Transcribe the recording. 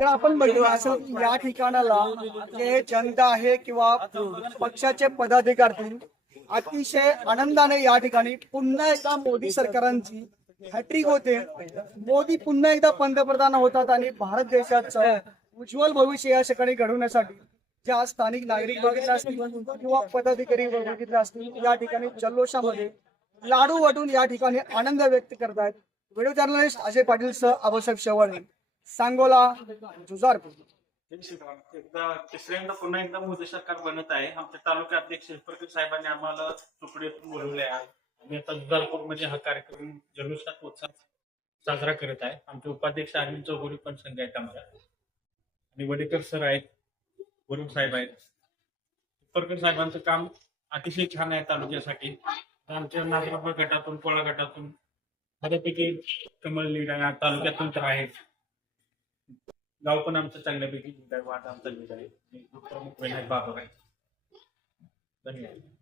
तर आपण बघतो असं या ठिकाणाला जे जनता आहे किंवा पक्षाचे पदाधिकारी अतिशय आनंदाने या ठिकाणी पुन्हा एकदा मोदी सरकारांची हॅट्रिक होते. मोदी पुन्हा एकदा पंतप्रधान होतात आणि भारत देशाचं उज्ज्वल भविष्य या ठिकाणी घडवण्यासाठी ज्या स्थानिक नागरिक बघितले असतील किंवा पदाधिकारी बघितले असतील या ठिकाणी जल्लोषामध्ये लाडू वाटून या ठिकाणी आनंद व्यक्त करतायत. व्हिडिओ जर्नलिस्ट अजय पाटील सह आबासाहेब शेवाळे. सांगोला जुजारपूर. एकदा तिसऱ्यांदा पुन्हा एकदा मोदी सरकार बनत आहे. आमच्या तालुका अध्यक्ष प्रकाश साहेबांनी आम्हाला तुकडीत बोलवले आहे. आम्ही आता जुजारपूरमध्ये हा कार्यक्रम जल्लोषात उत्साह साजरा करत आहे. आमचे उपाध्यक्ष अरविंद चौगुली पण संघ आहेत आमच्या आणि वडेकर सर आहेत वरुण साहेब आहेत. प्रकाश साहेबांचं काम अतिशय छान आहे तालुक्यासाठी. आमच्या नागरापूर गटातून पोळा गटातून बऱ्यापैकी कमल लीड तालुक्यातून तर आहेत गाव पण आमचं चांगल्यापैकी जिंकाय वाट आमचा लीड आहे. प्रमुख विनायक बाबा आहे. धन्यवाद.